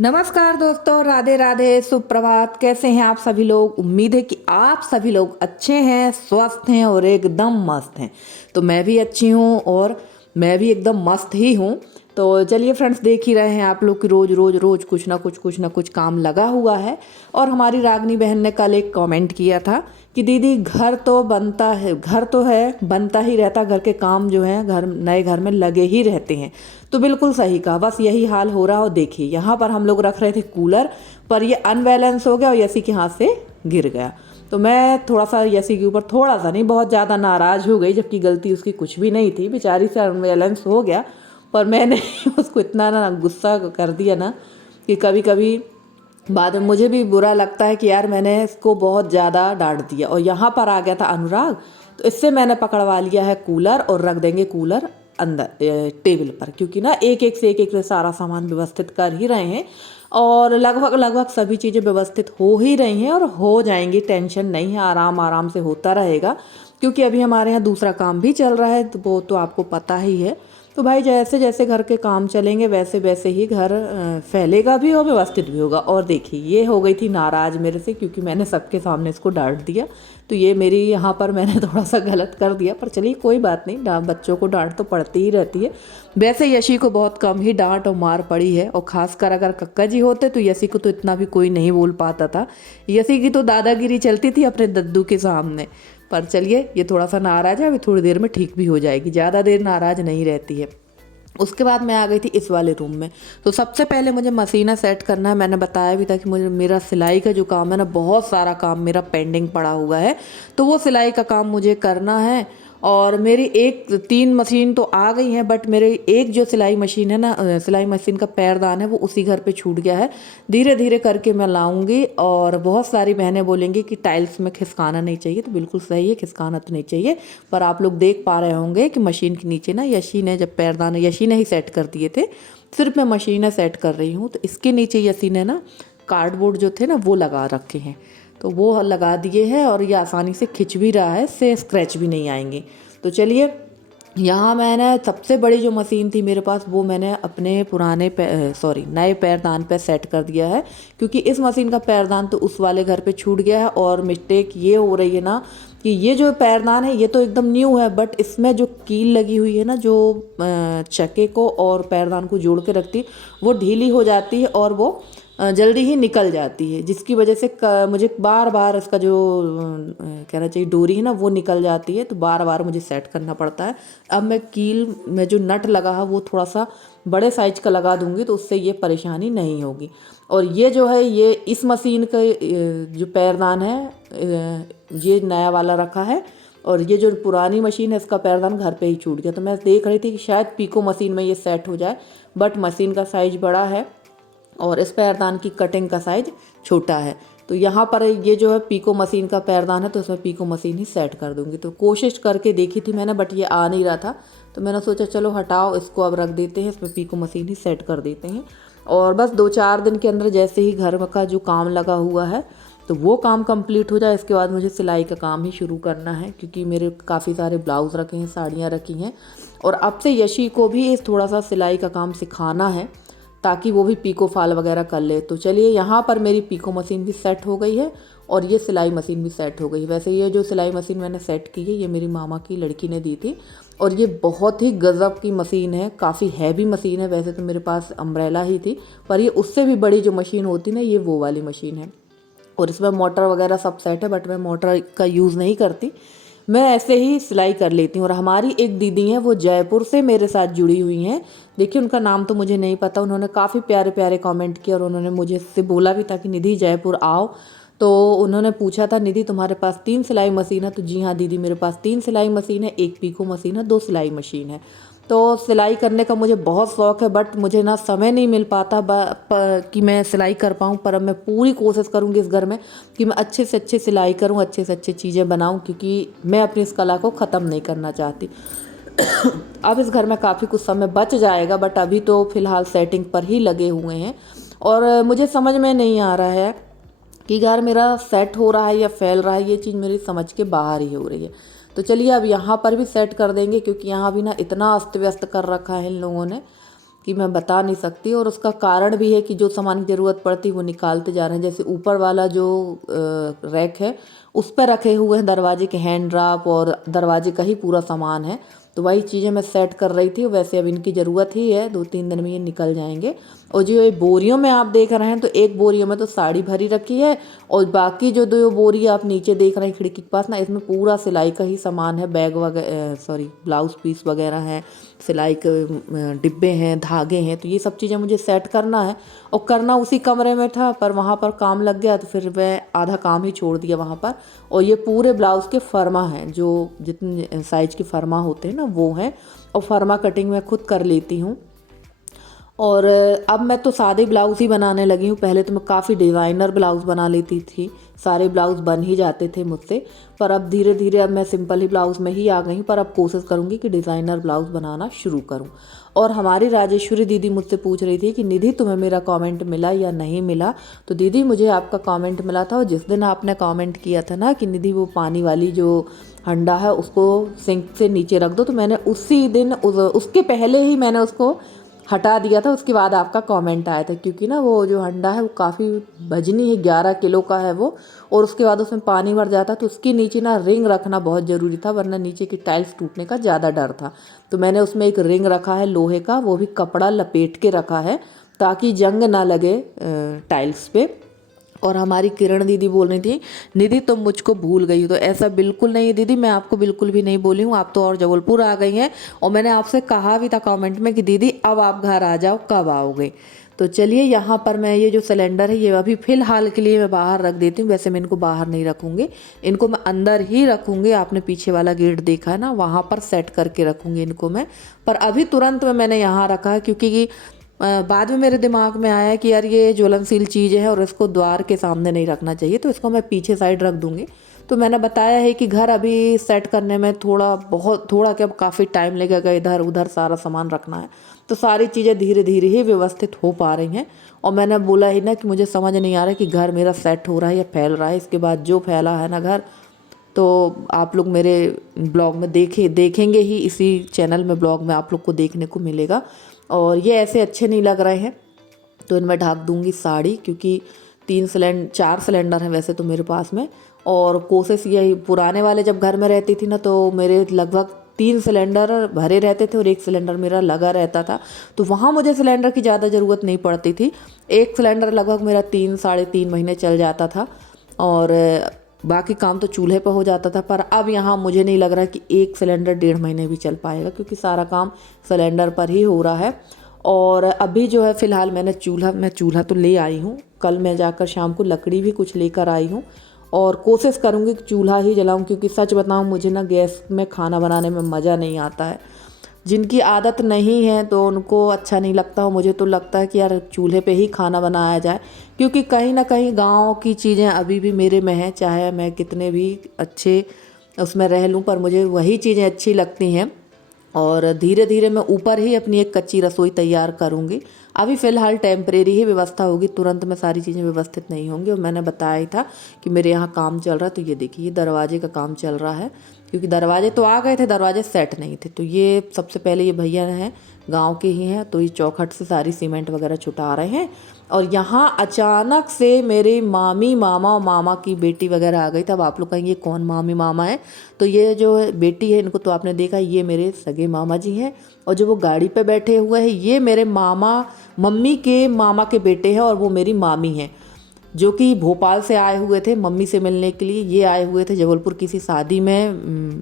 नमस्कार दोस्तों, राधे राधे, सुप्रभात। कैसे हैं आप सभी लोग? उम्मीद है कि आप सभी लोग अच्छे हैं, स्वस्थ हैं और एकदम मस्त हैं। तो मैं भी अच्छी हूँ और मैं भी एकदम मस्त ही हूँ। तो चलिए फ्रेंड्स, देख ही रहे हैं आप लोग कि रोज़ रोज़ रोज़ कुछ ना कुछ काम लगा हुआ है। और हमारी रागनी बहन ने कल एक कमेंट किया था कि दीदी घर तो बनता है, घर तो है, बनता ही रहता, घर के काम जो हैं घर नए घर में लगे ही रहते हैं। तो बिल्कुल सही कहा, बस यही हाल हो रहा हो। देखिए यहाँ पर हम लोग रख रहे थे कूलर, पर ये अनबैलेंस हो गया और यसी के हाथ से गिर गया। तो मैं थोड़ा सा यसी के ऊपर, थोड़ा सा नहीं बहुत ज़्यादा नाराज़ हो गई, जबकि गलती उसकी कुछ भी नहीं थी, बेचारी से अनबैलेंस हो गया। पर मैंने उसको इतना ना गुस्सा कर दिया ना कि कभी कभी बाद में मुझे भी बुरा लगता है कि यार मैंने इसको बहुत ज़्यादा डांट दिया। और यहाँ पर आ गया था अनुराग, तो इससे मैंने पकड़वा लिया है कूलर और रख देंगे कूलर अंदर टेबल पर, क्योंकि ना एक एक से सारा सामान व्यवस्थित कर ही रहे हैं और लगभग लगभग सभी चीज़ें व्यवस्थित हो ही रही हैं और हो जाएंगी। टेंशन नहीं है, आराम आराम से होता रहेगा, क्योंकि अभी हमारे यहाँ दूसरा काम भी चल रहा है, तो वो तो आपको पता ही है। तो भाई जैसे जैसे घर के काम चलेंगे वैसे वैसे ही घर फैलेगा भी और व्यवस्थित भी होगा। और देखिए ये हो गई थी नाराज़ मेरे से, क्योंकि मैंने सबके सामने इसको डांट दिया। तो ये मेरी यहाँ पर मैंने थोड़ा सा गलत कर दिया, पर चलिए कोई बात नहीं, बच्चों को डांट तो पड़ती ही रहती है। वैसे यशी को बहुत कम ही डांट और मार पड़ी है, और ख़ासकर अगर कक्का जी होते तो यशी को तो इतना भी कोई नहीं बोल पाता था। यशी की तो दादागिरी चलती थी अपने दद्दू के सामने। पर चलिए ये थोड़ा सा नाराज़ है, अभी थोड़ी देर में ठीक भी हो जाएगी, ज़्यादा देर नाराज़ नहीं रहती है। उसके बाद मैं आ गई थी इस वाले रूम में। तो सबसे पहले मुझे मशीना सेट करना है। मैंने बताया भी था कि मुझे मेरा सिलाई का जो काम है ना, बहुत सारा काम मेरा पेंडिंग पड़ा हुआ है, तो वो सिलाई का काम मुझे करना है। और मेरी एक 3 मशीन तो आ गई हैं, बट मेरे एक जो सिलाई मशीन है ना, सिलाई मशीन का पैरदान है, वो उसी घर पे छूट गया है। धीरे धीरे करके मैं लाऊंगी। और बहुत सारी बहनें बोलेंगी कि टाइल्स में खिसकाना नहीं चाहिए, तो बिल्कुल सही है, खिसकाना तो नहीं चाहिए। पर आप लोग देख पा रहे होंगे कि मशीन के नीचे ना यशी ने जब पैरदान यशी ने ही सेट कर दिए थे, सिर्फ मैं मशीनें सेट कर रही हूँ। तो इसके नीचे यशी ने ना कार्डबोर्ड जो थे ना वो लगा रखे हैं, तो वो लगा दिए हैं और ये आसानी से खिंच भी रहा है, इससे स्क्रैच भी नहीं आएंगे। तो चलिए, यहाँ मैंने सबसे बड़ी जो मशीन थी मेरे पास, वो मैंने अपने पुराने नए पैरदान पे सेट कर दिया है, क्योंकि इस मशीन का पैरदान तो उस वाले घर पे छूट गया है। और मिस्टेक ये हो रही है ना कि ये जो पैरदान है ये तो एकदम न्यू है, बट इसमें जो कील लगी हुई है ना, जो चक्के को और पैरदान को जोड़ के रखती, वो ढीली हो जाती है और वो जल्दी ही निकल जाती है, जिसकी वजह से मुझे बार बार इसका जो कहना चाहिए डोरी है ना वो निकल जाती है, तो बार बार मुझे सेट करना पड़ता है। अब मैं कील में जो नट लगा है वो थोड़ा सा बड़े साइज का लगा दूंगी, तो उससे ये परेशानी नहीं होगी। और ये जो है, ये इस मशीन का जो पैरदान है ये नया वाला रखा है, और ये जो पुरानी मशीन है इसका पैरदान घर पे ही छूट गया। तो मैं देख रही थी कि शायद पीको मशीन में ये सेट हो जाए, बट मशीन का साइज बड़ा है और इस पैरदान की कटिंग का साइज छोटा है। तो यहाँ पर ये जो है पीको मशीन का पैरदान है, तो इसमें पीको मशीन ही सेट कर दूंगी। तो कोशिश करके देखी थी मैंने, बट ये आ नहीं रहा था, तो मैंने सोचा चलो हटाओ इसको, अब रख देते हैं, इसमें पीको मशीन ही सेट कर देते हैं। और बस 2-4 दिन के अंदर जैसे ही घर का जो काम लगा हुआ है तो वो काम कंप्लीट हो जाए, इसके बाद मुझे सिलाई का काम ही शुरू करना है, क्योंकि मेरे काफ़ी सारे ब्लाउज़ रखे हैं, साड़ियाँ रखी हैं। और अब से यशी को भी थोड़ा सा सिलाई का काम सिखाना है, ताकि वो भी पीको फाल वगैरह कर ले। तो चलिए, यहाँ पर मेरी पीको मशीन भी सेट हो गई है और ये सिलाई मशीन भी सेट हो गई। वैसे ये जो सिलाई मशीन मैंने सेट की है ये मेरी मामा की लड़की ने दी थी, और ये बहुत ही गज़ब की मशीन है, काफ़ी हैवी मशीन है। वैसे तो मेरे पास अम्ब्रेला ही थी, पर ये उससे भी बड़ी जो मशीन होती ना, ये वो वाली मशीन है। और इसमें मोटर वगैरह सब सेट है, बट मैं मोटर का यूज़ नहीं करती, मैं ऐसे ही सिलाई कर लेती हूँ। और हमारी एक दीदी हैं, वो जयपुर से मेरे साथ जुड़ी हुई हैं। देखिए उनका नाम तो मुझे नहीं पता, उन्होंने काफ़ी प्यारे प्यारे कमेंट किए और उन्होंने मुझे से बोला भी था कि निधि जयपुर आओ। तो उन्होंने पूछा था, निधि तुम्हारे पास 3 सिलाई मशीन है? तो जी हाँ दीदी, मेरे पास 3 सिलाई मशीन है, 1 पीको मशीन है, 2 सिलाई मशीन है। तो सिलाई करने का मुझे बहुत शौक़ है, बट मुझे ना समय नहीं मिल पाता कि मैं सिलाई कर पाऊँ। पर अब मैं पूरी कोशिश करूँगी इस घर में कि मैं अच्छे से अच्छे सिलाई करूँ, अच्छे से अच्छे चीज़ें बनाऊँ, क्योंकि मैं अपनी इस कला को ख़त्म नहीं करना चाहती। अब इस घर में काफ़ी कुछ समय बच जाएगा, बट अभी तो फ़िलहाल सेटिंग पर ही लगे हुए हैं। और मुझे समझ में नहीं आ रहा है कि घर मेरा सेट हो रहा है या फैल रहा है, ये चीज़ मेरी समझ के बाहर ही हो रही है। तो चलिए अब यहाँ पर भी सेट कर देंगे, क्योंकि यहाँ भी ना इतना अस्त व्यस्त कर रखा है इन लोगों ने कि मैं बता नहीं सकती। और उसका कारण भी है कि जो सामान की ज़रूरत पड़ती वो निकालते जा रहे हैं। जैसे ऊपर वाला जो रैक है उस पर रखे हुए हैं दरवाजे के हैंड ड्राप और दरवाजे का ही पूरा सामान है, तो वही चीज़ें मैं सेट कर रही थी। वैसे अब इनकी ज़रूरत ही है, 2-3 दिन में ये निकल जाएंगे। और जो ये बोरियों में आप देख रहे हैं, तो एक बोरियों में तो साड़ी भरी रखी है और बाकी जो 2 बोरी आप नीचे देख रहे हैं खिड़की के पास ना, इसमें पूरा सिलाई का ही सामान है। बैग वगैरह, सॉरी, ब्लाउज पीस वगैरह हैं, सिलाई के डिब्बे हैं, धागे हैं। तो ये सब चीज़ें मुझे सेट करना है और करना उसी कमरे में था, पर वहाँ पर काम लग गया तो फिर मैं आधा काम ही छोड़ दिया वहाँ पर। और ये पूरे ब्लाउज़ के फर्मा हैं, जो जितने साइज के फर्मा होते हैं ना वो हैं, और फर्मा कटिंग मैं खुद कर लेती हूँ। और अब मैं तो सादे ब्लाउज़ ही बनाने लगी हूँ। पहले तो मैं काफ़ी डिज़ाइनर ब्लाउज़ बना लेती थी, सारे ब्लाउज़ बन ही जाते थे मुझसे, पर अब धीरे धीरे अब मैं सिंपल ही ब्लाउज़ में ही आ गई हूँ। पर अब कोशिश करूँगी कि डिज़ाइनर ब्लाउज़ बनाना शुरू करूँ। और हमारी राजेश्वरी दीदी मुझसे पूछ रही थी कि निधि तुम्हें मेरा कमेंट मिला या नहीं मिला। तो दीदी मुझे आपका कमेंट मिला था, और जिस दिन आपने कमेंट किया था ना कि निधि वो पानी वाली जो हंडा है उसको सिंक से नीचे रख दो, तो मैंने उसी दिन उसके पहले ही मैंने उसको हटा दिया था। उसके बाद आपका कमेंट आया था, क्योंकि ना वो जो हंडा है वो काफ़ी वजनी है, 11 किलो का है वो, और उसके बाद उसमें पानी भर जाता, तो उसके नीचे ना रिंग रखना बहुत ज़रूरी था, वरना नीचे की टाइल्स टूटने का ज़्यादा डर था। तो मैंने उसमें एक रिंग रखा है लोहे का, वो भी कपड़ा लपेट के रखा है ताकि जंग ना लगे टाइल्स पे। और हमारी किरण दीदी बोल रही थी निधि तुम मुझको भूल गई हो, तो ऐसा बिल्कुल नहीं है दीदी, मैं आपको बिल्कुल भी नहीं बोली हूँ। आप तो और जबलपुर आ गई हैं, और मैंने आपसे कहा भी था कमेंट में कि दीदी अब आप घर आ जाओ, कब आओगे। तो चलिए, यहाँ पर मैं ये जो सिलेंडर है ये अभी फ़िलहाल के लिए मैं बाहर रख देती हूँ। वैसे मैं इनको बाहर नहीं रखूँगी, इनको मैं अंदर ही रखूँगी। आपने पीछे वाला गेट देखा है ना, वहाँ पर सेट करके रखूँगी इनको मैं। पर अभी तुरंत में मैंने यहाँ रखा है, क्योंकि बाद में मेरे दिमाग में आया कि यार ये ज्वलनशील चीज़ है और इसको द्वार के सामने नहीं रखना चाहिए, तो इसको मैं पीछे साइड रख दूँगी। तो मैंने बताया है कि घर अभी सेट करने में थोड़ा क्या काफ़ी टाइम लगेगा, इधर उधर सारा सामान रखना है, तो सारी चीज़ें धीरे धीरे ही व्यवस्थित हो पा रही हैं। और मैंने बोला ही ना कि मुझे समझ नहीं आ रहा है कि घर मेरा सेट हो रहा है या फैल रहा है। इसके बाद जो फैला है ना घर, तो आप लोग मेरे ब्लॉग में देखेंगे ही, इसी चैनल में ब्लॉग में आप लोग को देखने को मिलेगा। और ये ऐसे अच्छे नहीं लग रहे हैं, तो इनमें ढक दूंगी साड़ी, क्योंकि 4 सिलेंडर हैं वैसे तो मेरे पास में। और कोशिश यही, पुराने वाले जब घर में रहती थी ना, तो मेरे लगभग 3 सिलेंडर भरे रहते थे और 1 सिलेंडर मेरा लगा रहता था, तो वहाँ मुझे सिलेंडर की ज़्यादा ज़रूरत नहीं पड़ती थी। 1 सिलेंडर लगभग मेरा 3-3.5 महीने चल जाता था, और बाकी काम तो चूल्हे पर हो जाता था। पर अब यहाँ मुझे नहीं लग रहा कि 1 सिलेंडर 1.5 महीने भी चल पाएगा, क्योंकि सारा काम सिलेंडर पर ही हो रहा है। और अभी जो है फ़िलहाल मैं चूल्हा तो ले आई हूँ, कल मैं जाकर शाम को लकड़ी भी कुछ लेकर आई हूँ, और कोशिश करूँगी कि चूल्हा ही जलाऊँ, क्योंकि सच बताऊँ मुझे ना गैस में खाना बनाने में मज़ा नहीं आता है। जिनकी आदत नहीं है तो उनको अच्छा नहीं लगता हो, मुझे तो लगता है कि यार चूल्हे पे ही खाना बनाया जाए, क्योंकि कहीं ना कहीं गाँव की चीज़ें अभी भी मेरे में हैं, चाहे मैं कितने भी अच्छे उसमें रह लूँ, पर मुझे वही चीज़ें अच्छी लगती हैं। और धीरे धीरे मैं ऊपर ही अपनी एक कच्ची रसोई तैयार करूँगी। अभी फ़िलहाल टेम्परेरी ही व्यवस्था होगी, तुरंत में सारी चीज़ें व्यवस्थित नहीं होंगी। और मैंने बताया ही था कि मेरे यहाँ काम चल रहा है, तो ये देखिए ये दरवाजे का काम चल रहा है, क्योंकि दरवाजे तो आ गए थे, दरवाजे सेट नहीं थे। तो ये सबसे पहले ये भैया हैं, गांव के ही हैं, तो ये चौखट से सारी सीमेंट वगैरह छुटा रहे हैं। और यहाँ अचानक से मेरे मामी मामा और मामा की बेटी वगैरह आ गई। तब आप लोग कहेंगे कौन मामी मामा है, तो ये जो बेटी है इनको तो आपने देखा, ये मेरे सगे मामा जी हैं। और जो वो गाड़ी पे बैठे हुए हैं ये मेरे मम्मी के मामा के बेटे हैं, और वो मेरी मामी हैं, जो कि भोपाल से आए हुए थे मम्मी से मिलने के लिए। ये आए हुए थे जबलपुर किसी शादी में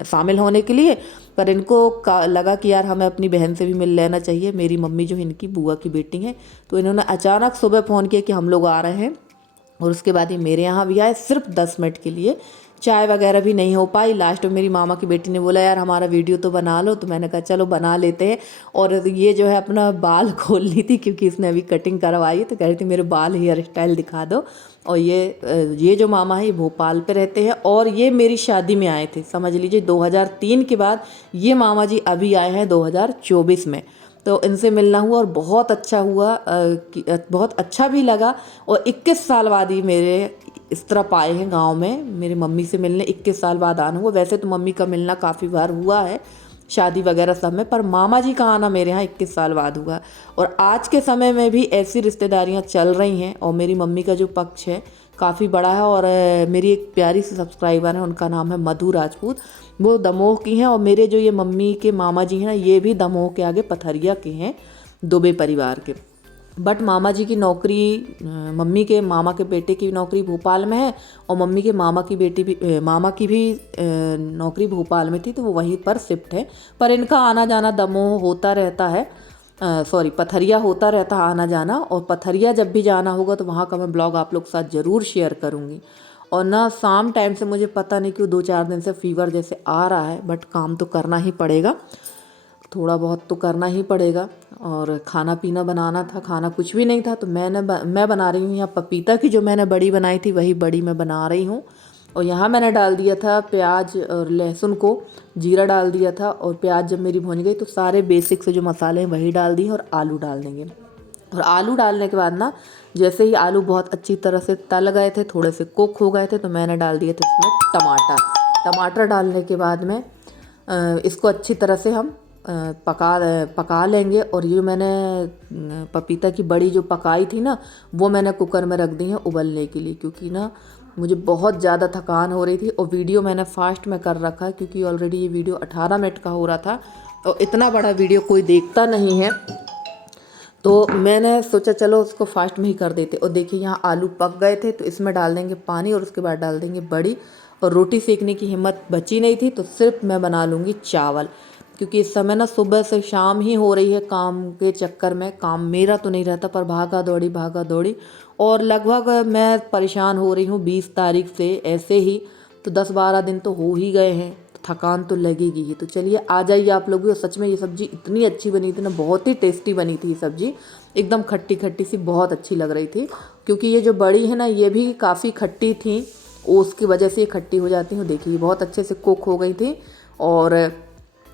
शामिल होने के लिए, पर इनको लगा कि यार हमें अपनी बहन से भी मिल लेना चाहिए। मेरी मम्मी जो इनकी बुआ की बेटी हैं, तो इन्होंने अचानक सुबह फ़ोन किया कि हम लोग आ रहे हैं, और उसके बाद ये मेरे यहाँ भी आए सिर्फ 10 मिनट के लिए। चाय वगैरह भी नहीं हो पाई। लास्ट में मेरी मामा की बेटी ने बोला यार हमारा वीडियो तो बना लो, तो मैंने कहा चलो बना लेते हैं। और ये जो है अपना बाल खोल ली थी, क्योंकि इसने अभी कटिंग करवाई है, तो कह रही थी मेरे बाल हेयर स्टाइल दिखा दो। और ये जो मामा है ये भोपाल पे रहते हैं, और ये मेरी शादी में आए थे, समझ लीजिए 2003 के बाद ये मामा जी अभी आए हैं 2024 में। तो इनसे मिलना हुआ और बहुत अच्छा हुआ, बहुत अच्छा भी लगा। और 21 साल बाद ही मेरे इस तरफ आए हैं गांव में मेरी मम्मी से मिलने, 21 साल बाद आना हुआ। वैसे तो मम्मी का मिलना काफ़ी बार हुआ है, शादी वगैरह सब में। पर मामा जी का आना मेरे यहाँ 21 साल बाद हुआ। और आज के समय में भी ऐसी रिश्तेदारियाँ चल रही हैं। और मेरी मम्मी का जो पक्ष है काफ़ी बड़ा है। और मेरी एक प्यारी सी सब्सक्राइबर है, उनका नाम है मधु राजपूत, वो दमोह की हैं। और मेरे जो ये मम्मी के मामा जी हैं ये भी दमोह के आगे पथरिया के हैं, दुबे परिवार के। बट मामा जी की नौकरी, मम्मी के मामा के बेटे की नौकरी भोपाल में है, और मम्मी के मामा की बेटी भी, मामा की भी नौकरी भोपाल में थी, तो वो वहीं पर शिफ्ट है। पर इनका आना जाना दमोह होता रहता है, सॉरी पथरिया होता रहता है आना जाना। और पथरिया जब भी जाना होगा तो वहाँ का मैं ब्लॉग आप लोग के साथ ज़रूर शेयर करूँगी। और ना शाम टाइम से मुझे पता नहीं क्यों 2-4 दिन से फीवर जैसे आ रहा है, बट काम तो करना ही पड़ेगा, थोड़ा बहुत तो करना ही पड़ेगा। और खाना पीना बनाना था, खाना कुछ भी नहीं था, तो मैं बना रही हूँ यहाँ पपीता की, जो मैंने बड़ी बनाई थी वही बड़ी मैं बना रही हूँ। और यहाँ मैंने डाल दिया था प्याज और लहसुन को, जीरा डाल दिया था। और प्याज जब मेरी भुन गई तो सारे बेसिक से जो मसाले हैं वही डाल दिए, और आलू डाल देंगे। और आलू डालने के बाद ना, जैसे ही आलू बहुत अच्छी तरह से तल गए थे, थोड़े से कुक हो गए थे, तो मैंने डाल दिए थे इसमें टमाटर डालने के बाद में इसको अच्छी तरह से हम पका लेंगे। और ये मैंने पपीता की बड़ी जो पकाई थी ना, वो मैंने कुकर में रख दी है उबलने के लिए, क्योंकि ना मुझे बहुत ज़्यादा थकान हो रही थी। और वीडियो मैंने फास्ट में कर रखा है, क्योंकि ऑलरेडी ये वीडियो 18 मिनट का हो रहा था, और इतना बड़ा वीडियो कोई देखता नहीं है, तो मैंने सोचा चलो उसको फास्ट में ही कर देते। और देखिए यहाँ आलू पक गए थे, तो इसमें डाल देंगे पानी, और उसके बाद डाल देंगे बड़ी। और रोटी सेकने की हिम्मत बची नहीं थी, तो सिर्फ मैं बना लूँगी चावल, क्योंकि इस समय ना सुबह से शाम ही हो रही है, काम के चक्कर में। काम मेरा तो नहीं रहता, पर भागा दौड़ी। और लगभग मैं परेशान हो रही हूँ 20 तारीख से ऐसे ही, तो 10-12 दिन तो हो ही गए हैं, तो थकान तो लगेगी ही। तो चलिए आ जाइए आप लोग भी। और सच में ये सब्ज़ी इतनी अच्छी बनी थी ना, बहुत ही टेस्टी बनी थी ये सब्ज़ी, एकदम खट्टी खट्टी सी, बहुत अच्छी लग रही थी। क्योंकि ये जो बड़ी है ना, ये भी काफ़ी खट्टी थी, उसकी वजह से ये खट्टी हो जाती हैं। देखिए ये बहुत अच्छे से कुक हो गई थी, और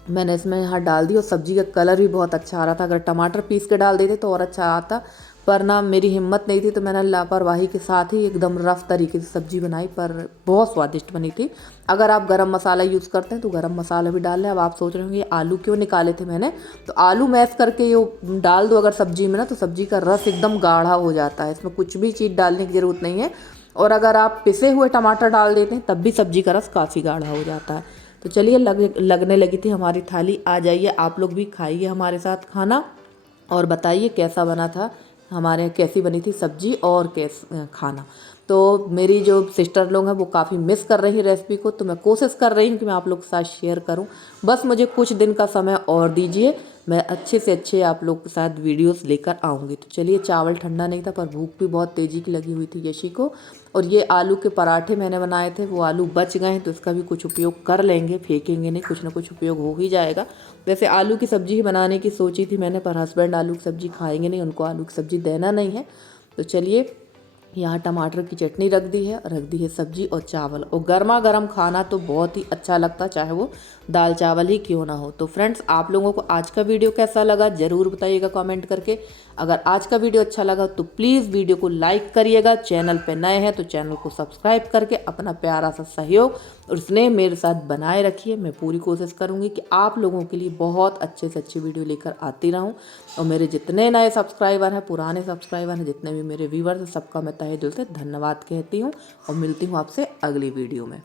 मैंने इसमें यहाँ डाल दी। और सब्ज़ी का कलर भी बहुत अच्छा आ रहा था। अगर टमाटर पीस के डाल देते तो और अच्छा आता, पर ना मेरी हिम्मत नहीं थी, तो मैंने लापरवाही के साथ ही एकदम रफ़ तरीके से सब्ज़ी बनाई, पर बहुत स्वादिष्ट बनी थी। अगर आप गरम मसाला यूज़ करते हैं तो गरम मसाला भी डाल लें। अब आप सोच रहे होंगे आलू क्यों निकाले थे मैंने, तो आलू मैश करके ये डाल दो अगर सब्ज़ी में ना, तो सब्ज़ी का रस एकदम गाढ़ा हो जाता है, इसमें कुछ भी चीज़ डालने की ज़रूरत नहीं है। और अगर आप पिसे हुए टमाटर डाल देते हैं तब भी सब्ज़ी का रस काफ़ी गाढ़ा हो जाता है। तो चलिए लगने लगी थी हमारी थाली, आ जाइए आप लोग भी खाइए हमारे साथ खाना, और बताइए कैसा बना था, हमारे यहाँ कैसी बनी थी सब्जी और खाना। तो मेरी जो सिस्टर लोग हैं वो काफ़ी मिस कर रही हैं रेसिपी को, तो मैं कोशिश कर रही हूँ कि मैं आप लोग के साथ शेयर करूँ। बस मुझे कुछ दिन का समय और दीजिए, मैं अच्छे से अच्छे आप लोग के साथ वीडियोस लेकर आऊँगी। तो चलिए, चावल ठंडा नहीं था, पर भूख भी बहुत तेज़ी की लगी हुई थी यशी को। और ये आलू के पराठे मैंने बनाए थे, वो आलू बच गए हैं, तो इसका भी कुछ उपयोग कर लेंगे, फेंकेंगे नहीं, कुछ ना कुछ उपयोग हो ही जाएगा। वैसे आलू की सब्ज़ी ही बनाने की सोची थी मैंने, पर हस्बैंड आलू की सब्ज़ी खाएंगे नहीं, उनको आलू की सब्ज़ी देना नहीं है। तो चलिए, यहाँ टमाटर की चटनी रख दी है सब्जी और चावल। और गर्मा गर्म खाना तो बहुत ही अच्छा लगता, चाहे वो दाल चावल ही क्यों ना हो। तो फ्रेंड्स, आप लोगों को आज का वीडियो कैसा लगा ज़रूर बताइएगा कमेंट करके। अगर आज का वीडियो अच्छा लगा तो प्लीज़ वीडियो को लाइक करिएगा, चैनल पे नए हैं तो चैनल को सब्सक्राइब करके अपना प्यारा सा सहयोग और स्नेह मेरे साथ बनाए रखिए। मैं पूरी कोशिश करूँगी कि आप लोगों के लिए बहुत अच्छे से अच्छी वीडियो लेकर आती रहूँ। और मेरे जितने नए सब्सक्राइबर हैं, पुराने सब्सक्राइबर हैं, जितने भी मेरे व्यूवर्स हैं, सबका मैं तहे दिल से धन्यवाद कहती हूँ। और मिलती हूँ आपसे अगली वीडियो में।